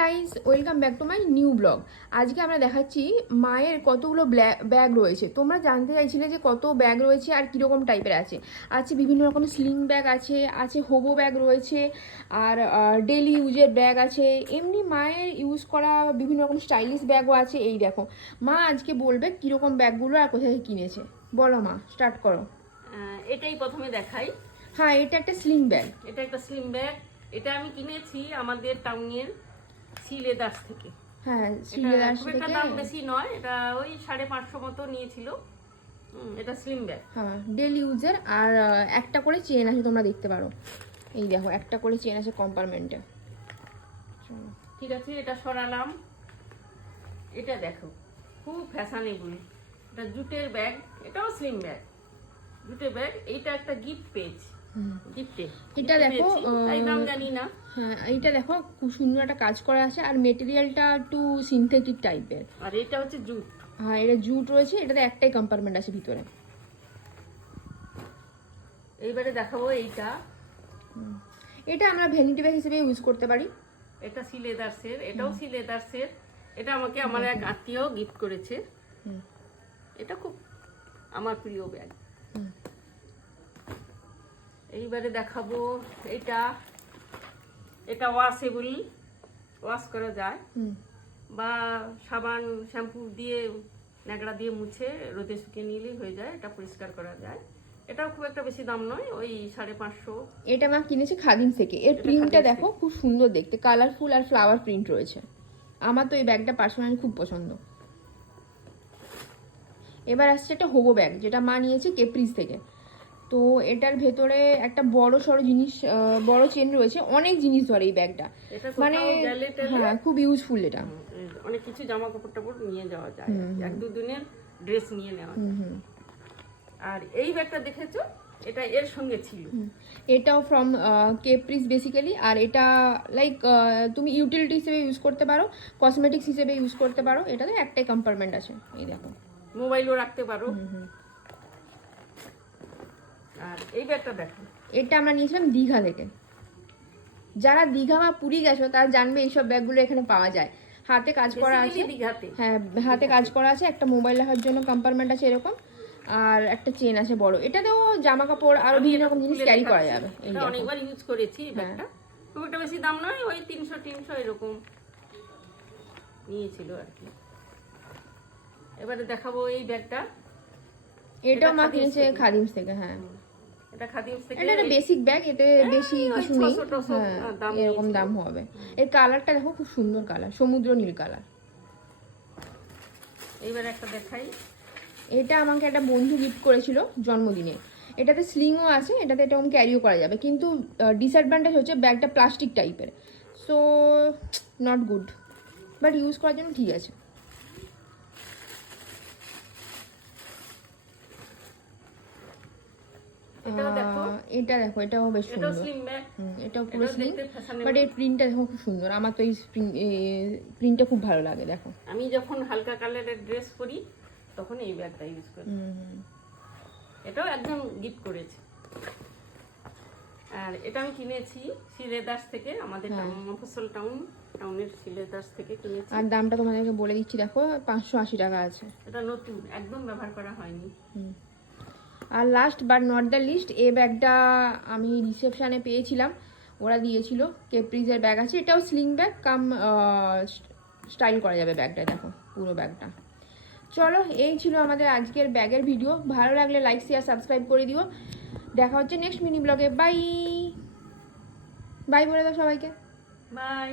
Guys, welcome back to my new blog. আজকে আমরা দেখাচ্ছি মায়ের কতগুলো ব্যাগ রয়েছে। তোমরা জানতে চাইছিলে যে কত ব্যাগ রয়েছে আর কীরকম টাইপের আছে বিভিন্ন রকম স্লিং ব্যাগ আছে হোবো ব্যাগ রয়েছে, আর ডেলি ইউজের ব্যাগ আছে, এমনি মায়ের ইউজ করা বিভিন্ন রকম স্টাইলিশ ব্যাগও আছে। এই দেখো, মা আজকে বলবে কীরকম ব্যাগগুলো আর কোথায় কিনেছে। বলো মা, স্টার্ট করো। এটাই প্রথমে দেখাই। হ্যাঁ, এটা একটা স্লিং ব্যাগ। এটা একটা স্লিম ব্যাগ। এটা আমি কিনেছি আমাদের টাউনের সি লেদার্স থেকে। হ্যাঁ, সি লেদার্স খুব থেকে। একটা দাম বেশি নয়, এটা ওই 550 মতো নিয়েছিল। এটা স্লিম ব্যাগ। হ্যাঁ, ডেলি ইউজের। আর একটা করে চেন আছে, তোমরা দেখতে পারো। এই দেখো, একটা করে চেন আছে কম্পার্টমেন্টে। ঠিক আছে, এটা সরালাম। এটা দেখো, খুব ফ্যাশনেবল। এটা জুটের ব্যাগ, এটাও স্লিম ব্যাগ, জুটের ব্যাগ। এইটা একটা গিফট পেজ, গিফটে। এটা দেখো, তাই দাম জানি না। হ্যাঁ, এইটা দেখো, খুব সুন্দর একটা কাজ করা আছে, আর মেটেরিয়ালটা একটু সিনথেটিক টাইপের। আর এটা হচ্ছে জুট। হ্যাঁ, এটা জুট রয়েছে। এটাতে একটাই কম্পার্টমেন্ট আছে ভিতরে। এইবারে দেখাবো এইটা। এটা আমরা ভ্যানিটি ব্যাগ হিসেবে ইউজ করতে পারি। এটা সি লেদার্সের, এটাও সি লেদার্সের। এটা আমাকে আমার এক আত্মীয় গিফট করেছে। এটা খুব আমার প্রিয় ব্যাগ। এইবারে দেখাবো এটা। এটা ওয়াশেবল, ওয়াশ করা যায়, বা সাবান শ্যাম্পু দিয়ে ন্যাকড়া দিয়ে মুছে রোদে শুকিয়ে নিলেই হয়ে যায়। এটা পরিষ্কার করা যায়। এটাও খুব একটা বেশি দাম নয়, ওই 550। এটা মা কিনেছে খাদিমস থেকে। এর প্রিন্টটা দেখো, খুব সুন্দর দেখতে, কালারফুল আর ফ্লাওয়ার প্রিন্ট রয়েছে। আমার তো এই ব্যাগটা পার্সোনালি খুব পছন্দ। এবার আসছে একটা হোবো ব্যাগ, যেটা মা নিয়েছে কেপ্রিস থেকে। তো এটার ভেতরে একটা বড় সড়ো জিনিস, বড় চেন রয়েছে, অনেক জিনিস ধরে এই ব্যাগটা। মানে হ্যাঁ, খুব ইউজফুল। এটা অনেক কিছু জামা কাপড় টাপড় নিয়ে যাওয়া যায়, এক দু দিনের ড্রেস নিয়ে নেওয়া যায়। আর এই ব্যাগটা দেখেছো, এটা এর সঙ্গে ছিল। এটাও ফ্রম কেপ্রিস বেসিক্যালি। আর এটা লাইক তুমি ইউটিলিটি হিসেবে ইউজ করতে পারো, কসমেটিক্স হিসেবে ইউজ করতে পারো। এটাতে একটাই কম্পার্টমেন্ট আছে। এই দেখো, মোবাইলও রাখতে পারো। আর এই ব্যাগটা দেখো, এটা আমরা নিয়েছিলাম দীঘা থেকে। যারা দীঘা বা পুরী গেছো তারা জানবে এইসব ব্যাগগুলো এখানে পাওয়া যায়। হাতে কাজ করা আছে। হ্যাঁ, হাতে কাজ করা আছে। একটা মোবাইল রাখার জন্য কম্পার্টমেন্ট আছে এরকম, আর একটা চেন আছে বড়। এটাতেও জামা কাপড় আরো বিভিন্ন রকম জিনিস ক্যারি করা যাবে। অনেকবার ইউজ করেছি ব্যাগটা। খুব একটা বেশি দাম নয়, ওই 300 এরকম নিয়েছিল আর কি। এবারে দেখাবো এই ব্যাগটা। এটাও মা কিনেছে খাদিমস থেকে। হ্যাঁ, এটা খাদিমস থেকে। এটা একটা বেসিক ব্যাগ, এতে বেশি কিছু নেই। হ্যাঁ, এরকম দাম হবে। এর কালারটা দেখো, খুব সুন্দর কালার, সমুদ্র নীল কালার। এইবার একটা দেখাই। এটা আমাকে একটা বন্ধু গিফট করেছিল জন্মদিনে। এটাতে স্লিংও আছে, এটাতে এরকম ক্যারিও করা যাবে, কিন্তু ডিসঅ্যাডভান্টেজ হচ্ছে ব্যাগটা প্লাস্টিক টাইপের। So not good, but use করার জন্য ঠিক আছে। এটা দেখো, এটাও বেশ সুন্দর। এটাও পুরো স্লিং, বাট এর প্রিন্টটা দেখো খুব সুন্দর। আমার তো এই প্রিন্টটা খুব ভালো লাগে। দেখো, আমি যখন হালকা কালারের ড্রেস পরি তখন এই ব্যাগটা ইউজ করি। এটাও একদম গিফট করেছে। আর এটা আমি কিনেছি সি লেদার্স থেকে, আমাদের মফস্বল টাউনের সি লেদার্স থেকে কিনেছি। আর দামটা তোমাদেরকে বলে দিচ্ছি, দেখো 580 টাকা আছে। এটা নতুন, একদম ব্যবহার করা হয়নি। আর last but not the least, এই ব্যাগটা আমি রিসেপশানে পেয়েছিলাম, ওরা দিয়েছিল। কেপ্রিজের ব্যাগ আছে, এটাও স্লিং ব্যাগ কাম স্টাইল করা যাবে ব্যাগটা। দেখো পুরো ব্যাগটা। চলো, এই ছিল আমাদের আজকের ব্যাগের ভিডিও। ভালো লাগলে লাইক শেয়ার সাবস্ক্রাইব করে দিও। দেখা হচ্ছে নেক্সট মিনি ব্লগে। বাই বাই বলে দাও সবাইকে। বাই।